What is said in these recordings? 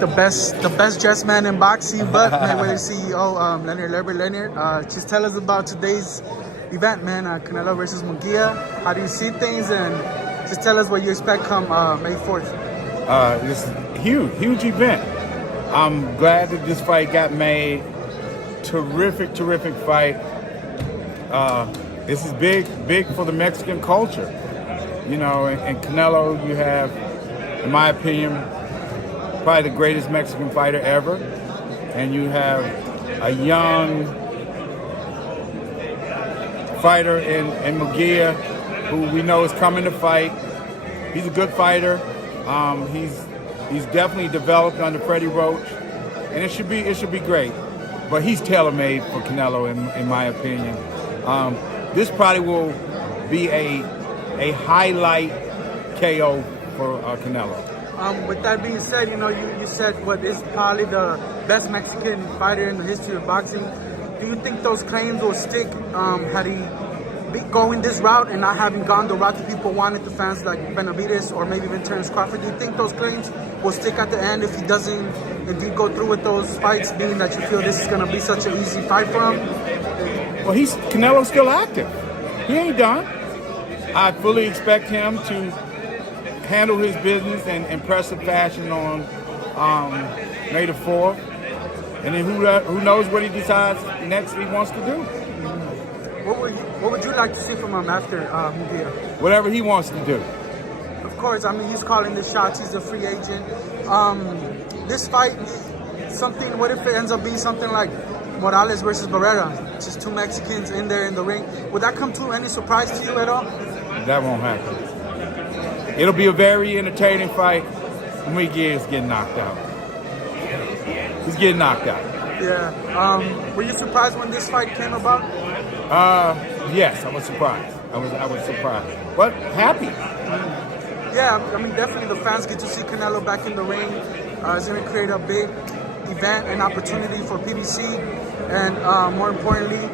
The best dressed man in boxing, but Mayweather CEO Leonard. Just tell us about today's event, man. Canelo versus Munguia. How do you see things, and just tell us what you expect come May 4th. This is huge event. I'm glad that this fight got made. Terrific fight. This is big for the Mexican culture. You know, and Canelo, you have, in my opinion, probably the greatest Mexican fighter ever. And you have a young fighter in Munguia who we know is coming to fight. He's a good fighter. He's definitely developed under Freddie Roach, and it should be great. But he's tailor-made for Canelo, in my opinion. This probably will be a highlight KO for Canelo. With that being said, you know, you said what is probably the best Mexican fighter in the history of boxing. Do you think those claims will stick had he going this route and not having gone the route that people wanted, the fans like Benavidez or maybe even Terence Crawford? Do you think those claims will stick at the end if he doesn't indeed go through with those fights, being that you feel this is going to be such an easy fight for him? Well, Canelo's still active. He ain't done. I fully expect him to handle his business in impressive fashion on May the 4th. And then who knows what he decides next he wants to do. What would you like to see from him after Munguia? Whatever he wants to do. Of course, I mean, he's calling the shots. He's a free agent. This fight, what if it ends up being something like Morales versus Barrera? Just two Mexicans in there in the ring. Would that come to any surprise to you at all? That won't happen. It'll be a very entertaining fight. Munguia is getting knocked out. He's getting knocked out. Yeah. Were you surprised when this fight came about? Yes, I was surprised. I was surprised, but happy. Yeah, I mean, definitely the fans get to see Canelo back in the ring. It's going to create a big event and opportunity for PBC, and more importantly,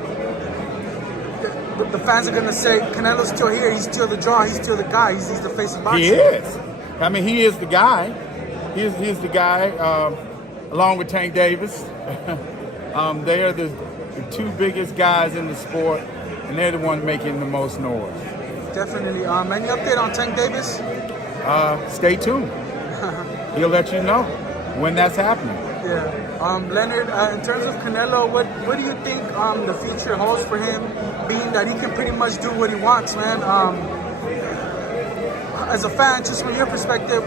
the fans are going to say Canelo's still here. He's still the draw. He's still the guy. He's the face of boxing. He is. I mean, he is the guy. He's the guy, along with Tank Davis. They are the two biggest guys in the sport, and they're the ones making the most noise. Definitely. Any update on Tank Davis? Stay tuned. He'll let you know when that's happening. Yeah. Leonard, in terms of Canelo, what do you think the future holds for him, being that he can pretty much do what he wants, man? As a fan, just from your perspective,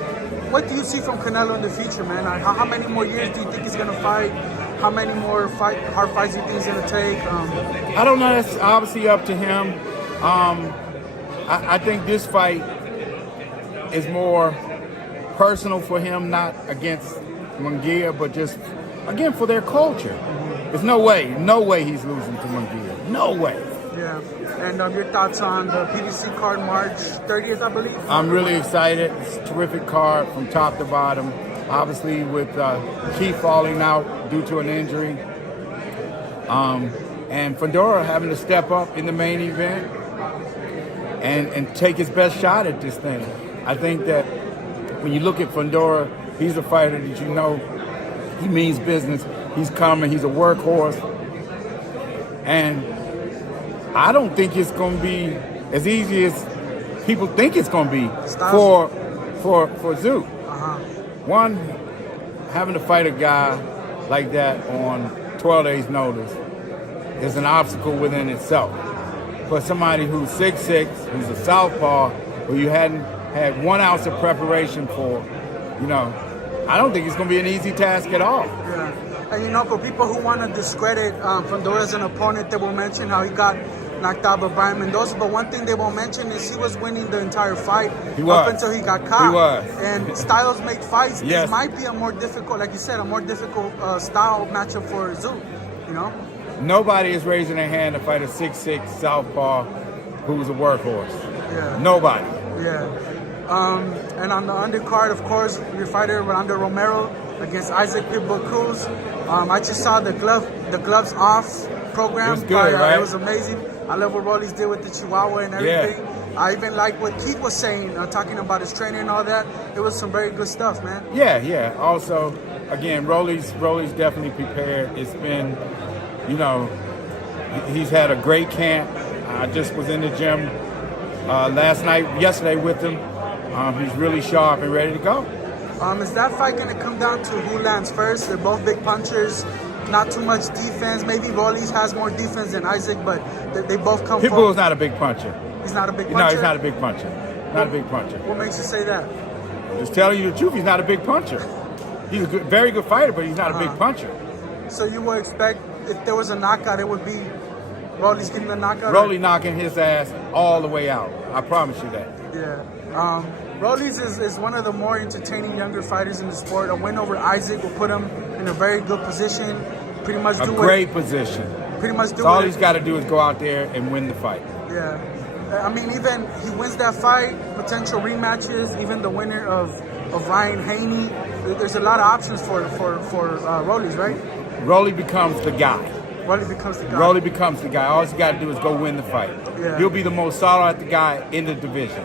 what do you see from Canelo in the future, man? How many more years do you think he's going to fight? How many more hard fights do you think he's going to take? I don't know. That's obviously up to him. I think this fight is more personal for him, not against Munguia, but just, again, for their culture. There's no way he's losing to Munguia. No way. Yeah. And your thoughts on the PBC card March 30th, I believe? I'm really excited. It's a terrific card from top to bottom. Obviously, with Keith falling out due to an injury, and Fundora having to step up in the main event and take his best shot at this thing. I think that when you look at Fundora, he's a fighter that you know he means business. He's coming. He's a workhorse, and I don't think it's going to be as easy as people think it's going to be for Zoo. One, having to fight a guy like that on 12 days' notice is an obstacle within itself. But somebody who's 6'6", who's a southpaw, who you hadn't had 1 ounce of preparation for, you know, I don't think it's going to be an easy task at all. Yeah. And, you know, for people who want to discredit Fundora as an opponent, they will mention how he got knocked out by Brian Mendoza, but one thing they won't mention is he was winning the entire fight up until he got caught. He was. And styles make fights. Yes. This might be a more difficult, like you said, a more difficult style matchup for Zoo, you know? Nobody is raising their hand to fight a 6'6" southpaw who's a workhorse. Yeah. Nobody. Yeah. And on the undercard, of course, your fighter Rolando Romero against Isaac Pitbull Cruz. I just saw the gloves off program. It was good, right? It was amazing. I love what Rollies did with the Chihuahua and everything. Yeah. I even like what Keith was saying, talking about his training and all that. It was some very good stuff, man. Yeah. Also, again, Rolly's definitely prepared. It's been, you know, he's had a great camp. I just was in the gym yesterday with him. He's really sharp and ready to go. Is that fight going to come down to who lands first? They're both big punchers, not too much defense. Maybe Rolly's has more defense than Isaac, but they both come Pitbull's not a big puncher. He's not a big puncher? No, he's not a big puncher. Not a big puncher. What makes you say that? Just telling you the truth, he's not a big puncher. He's a very good fighter, but he's not a big puncher. So you would expect if there was a knockout, it would be Rolly's getting the knockout? Rolly knocking his ass all the way out. I promise you that. Yeah. Rolly's is one of the more entertaining younger fighters in the sport. A win over Isaac will put him in a very good position. Pretty much do a great position. Pretty much do so all he's got to do is go out there and win the fight. Yeah. I mean, even he wins that fight, potential rematches, even the winner of Ryan Haney. There's a lot of options for Rolly's, right? Rolly becomes the guy. Rolly becomes the guy. Rolly becomes the guy. All he's got to do is go win the fight. Yeah. He'll be the most sought-after guy in the division.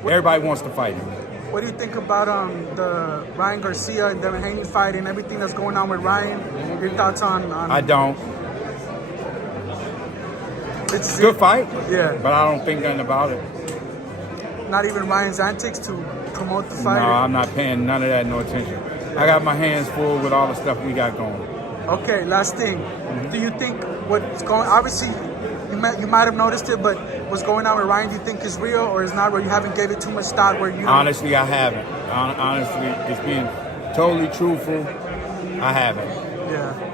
Everybody wants to fight him. What do you think about the Ryan Garcia and Devin Haney fight and everything that's going on with Ryan? Your thoughts on I don't. It's a good fight. Yeah. But I don't think nothing about it. Not even Ryan's antics to promote the fight? No, I'm not paying none of that no attention. I got my hands full with all the stuff we got going. Okay, last thing. Do you think what's going? Obviously, you might have noticed it, but what's going on with Ryan? Do you think is real or is not real? You haven't gave it too much thought. Where you? Honestly, I haven't. Honestly, it's being totally truthful. I haven't. Yeah.